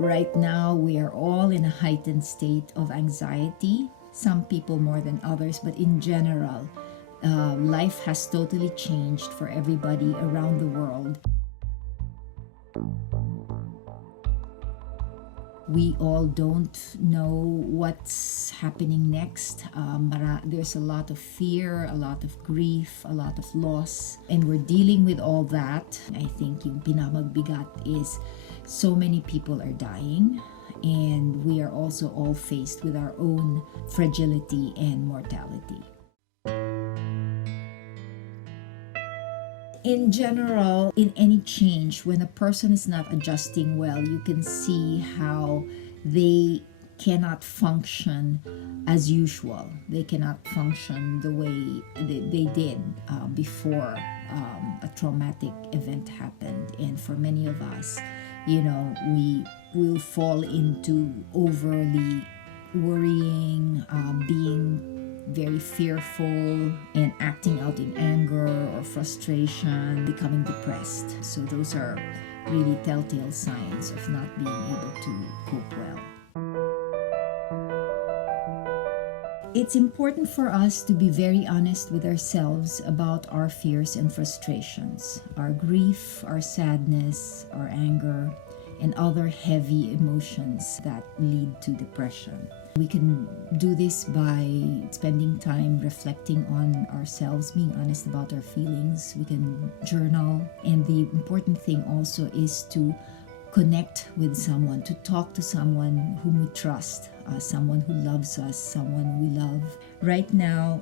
Right now, we are all in a heightened state of anxiety, some people more than others, but in general, life has totally changed for everybody around the world. We all don't know what's happening next. There's a lot of fear, a lot of grief, a lot of loss, and we're dealing with all that. I think yung pinamagbigat is so many people are dying, and we are also all faced with our own fragility and mortality. In general, in any change, when a person is not adjusting well, you can see how they cannot function as usual. They cannot function the way they did before a traumatic event happened. And for many of us, we will fall into overly worrying, being very fearful, and acting out in anger or frustration, becoming depressed. So those are really telltale signs of not being able to cope well. It's important for us to be very honest with ourselves about our fears and frustrations, our grief, our sadness, our anger, and other heavy emotions that lead to depression. We can do this by spending time reflecting on ourselves, being honest about our feelings. We can journal. And the important thing also is to connect with someone, to talk to someone whom we trust, someone who loves us, someone we love. Right now,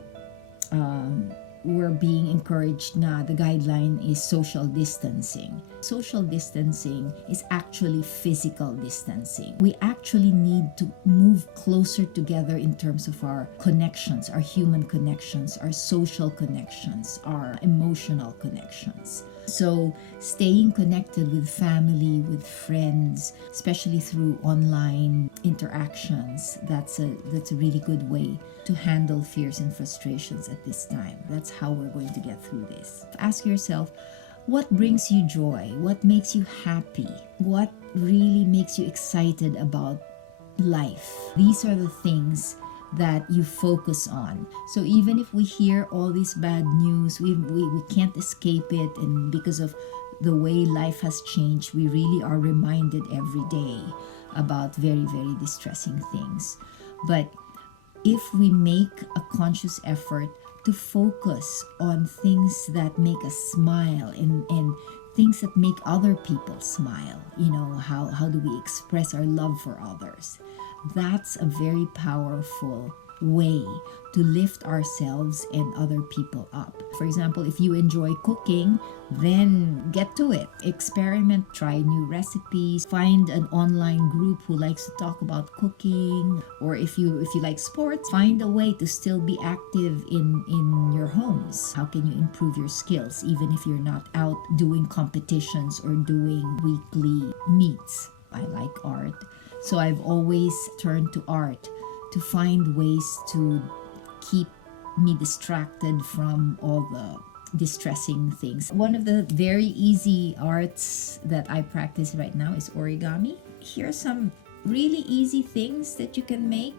we're being encouraged na the guideline is social distancing. Social distancing is actually physical distancing. We actually need to move closer together in terms of our connections, our human connections, our social connections, our emotional connections. So staying connected with family, with friends, especially through online interactions, that's a really good way to handle fears and frustrations at this time. That's how we're going to get through this. Ask yourself, what brings you joy? What makes you happy? What really makes you excited about life? These are the things that you focus on. So even if we hear all this bad news, we can't escape it, and because of the way life has changed, we really are reminded every day about very, very distressing things. But if we make a conscious effort to focus on things that make us smile and things that make other people smile, how do we express our love for others? That's a very powerful way to lift ourselves and other people up. For example, if you enjoy cooking, then get to it. Experiment, try new recipes, find an online group who likes to talk about cooking, or if you like sports, find a way to still be active in your homes. How can you improve your skills even if you're not out doing competitions or doing weekly meets? I like art. So I've always turned to art to find ways to keep me distracted from all the distressing things. One of the very easy arts that I practice right now is origami. Here are some really easy things that you can make.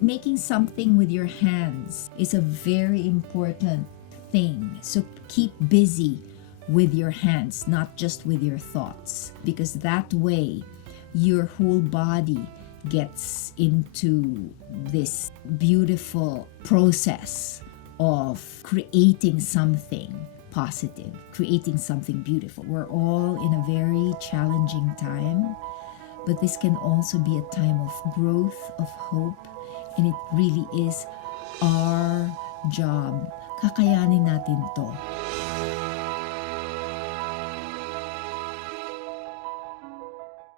Making something with your hands is a very important thing. So keep busy with your hands, not just with your thoughts, because that way your whole body gets into this beautiful process of creating something positive, creating something beautiful. We're all in a very challenging time, but this can also be a time of growth, of hope, and it really is our job. Kakayanin natin to.